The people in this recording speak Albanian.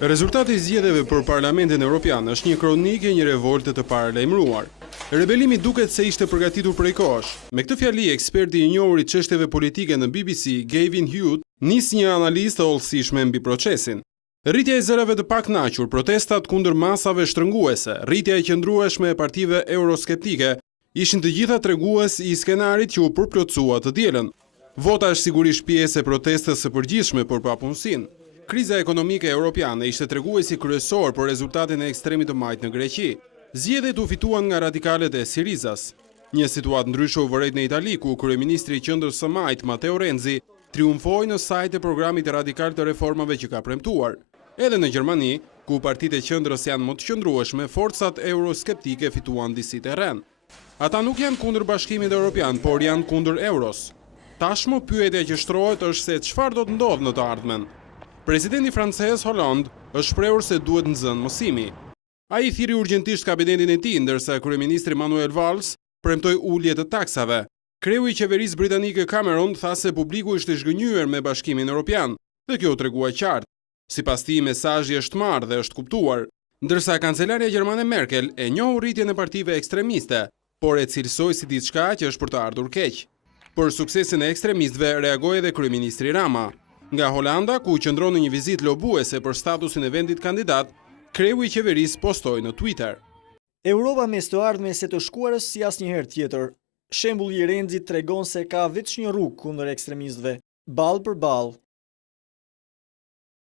Rezultati i zgjedhjeve për Parlamentin Evropian është një kronikë e një revolte të paralajmëruar. Rebelimi duket se ishte përgatitur prej kohësh. Me këtë fjali, eksperti i njohur i çështjeve politike në BBC, Gavin Hewitt, nis një analizë të hollësishme mbi procesin. Rritja e zërave të pakënaqur, protestat kundër masave shtrënguese, rritja e qëndrueshme e partive euroskeptike, ishin të gjitha tregues i skenarit që u përplotësua të dielën. Vota është sigurisht pjesë e protestës së përgjithshme për papunësinë. Kriza ekonomike europiane ishte treguesi kryesor për rezultatin e ekstremit të majtë në Greqi. Zgjedhjet u fituan nga radikalet e Sirizas. Një situatë ndryshe u vërejt në Itali, ku kryeministri i qendrës së majtë Matteo Renzi triumfoi në sajt e programit radikal të reformave që ka premtuar. Edhe në Gjermani, ku partitë e qendrës janë më të qëndrueshme, forcat euroskeptike fituan disi terren. Ata nuk janë kundër Bashkimit Evropian, por janë kundër euros. Tashmë pyetja që shtrohet është se çfarë do të ndodhë në të ardhmen. Presidenti francez Hollande është shprehur se duhet nxënë mësimi. Ai thirri urgjentisht kabinetin e tij, ndërsa kryeministri Manuel Valls premtoi ulje të taksave. Kreu i qeverisë britanike Cameron tha se publiku ishte zhgënjyer me Bashkimin Evropian, dhe kjo u tregua qartë. Sipas tij, mesazhi është marrë dhe është kuptuar, ndërsa kancelarja gjermane Merkel e njohu rritjen e partive ekstremiste, por e cilësoi si diçka që është për të ardhur keq. Për suksesin e ekstremistëve reagoi edhe kryeministri Rama. Nga Holanda, ku qëndron në një vizitë lobuese për statusin e vendit kandidat, kreu i qeverisë postoi në Twitter. Europa mes të ardhmes së të shkuarës si asnjëherë tjetër. Shembulli i Renzit tregon se ka veç një rrugë kundër ekstremistëve, ballë për ballë.